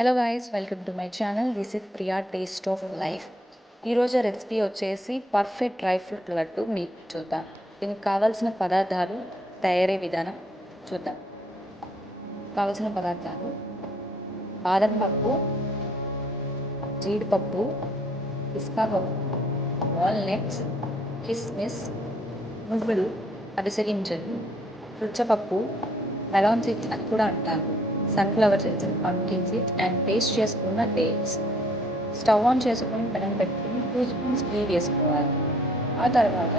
Hello guys, welcome to my channel. This is Priya taste of life. ఈరోజు recipe వచ్చేసి perfect dry fruit laddu మీకు చూద్దాం. దీనికి కావాల్సిన పదార్థాలు, తయారీ విధానం చూద్దాం. కావాల్సిన పదార్థాలు: బాదం పప్పు, జీడిపప్పు, పిస్తా పప్పు, వాల్నట్స్, కిస్మిస్, నువ్వులు, అవిసె గింజలు, పుచ్చపప్పు, మెలాన్ సీడ్స్ అని కూడా అంటారు, sunflower seeds, pumpkin seeds and paste చేసుకున్న డేట్స్. స్టవ్ ఆన్ చేసుకుని పెనం పెట్టుకుని 2 స్పూన్స్ ఘీ వేసుకోవాలి. ఆ తర్వాత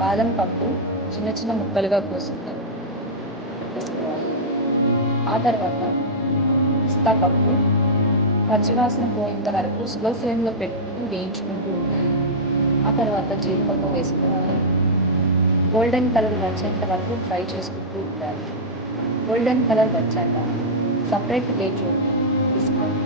బాదం పప్పు చిన్న చిన్న ముక్కలుగా కోసుకుని వేసుకోవాలి. ఆ తర్వాత పిస్తా పప్పు పచ్చివాసన పోయేంత వరకు స్లో ఫ్లేమ్లో పెట్టుకుని వేయించుకుంటూ ఉండాలి. ఆ తర్వాత జీడిపప్పు వేసుకోవాలి. గోల్డెన్ కలర్ వచ్చేంత వరకు ఫ్రై చేసుకుంటూ ఉండాలి. గోల్డెన్ కలర్ వచ్చాక సపరేట్ ప్లేట్లో తీసుకోవాలి.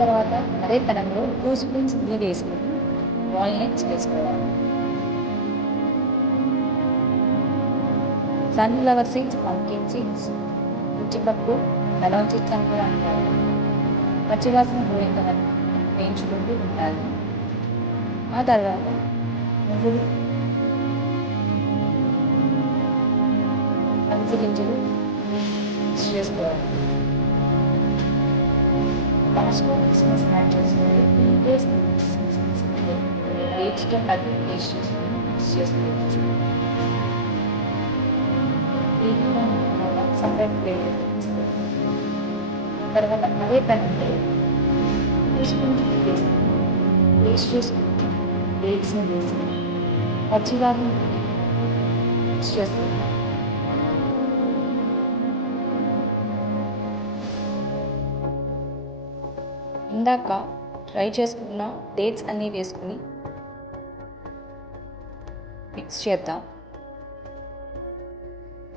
తర్వాత అదే పెనంలో 2 స్పూన్స్ ఘీ వేసుకుని వాల్నట్స్ వేసుకోవాలి. సన్ఫ్లవర్ సీడ్స్, పంకిన్ సీడ్స్, పుచ్చిపప్పు, మెలాన్ సీడ్స్ అని కూడా అంటారు. పచ్చివాసన పోయేంత వరకు వేయించుకుంటూ ఉండాలి. ఆ తర్వాత నువ్వులు, అవిసె గింజలు మిక్స్ చేసుకోవాలి. లాస్ట్ కిస్మిస్ యాడ్ చేసుకొని డేట్స్తో కలిపి పేస్ట్ చేసుకొని మిక్స్ చేసుకోవచ్చు. సపరేట్ ప్లేట్ తర్వాత అదే పెనంలో తీసుకుని పేస్ట్ చేసుకుని డేట్స్ని వేసుకుని పచ్చివాసన మిక్స్ చేసుకుంటాం. ఇందాక ఫ్రై చేసుకున్న డేట్స్ అన్నీ వేసుకుని మిక్స్ చేద్దాం.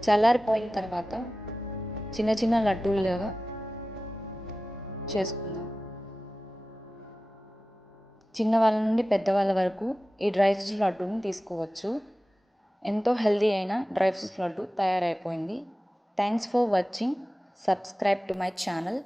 చల్లారిపోయిన తర్వాత చిన్న చిన్న లడ్డూలుగా చేసుకుందాం. చిన్నవాళ్ళ నుండి పెద్దవాళ్ళ వరకు ఈ డ్రై ఫ్రూట్స్ లడ్డూని తీసుకోవచ్చు. ఎంతో హెల్దీ అయిన డ్రై ఫ్రూట్స్ లడ్డు తయారైపోయింది. Thanks for watching. Subscribe to my channel.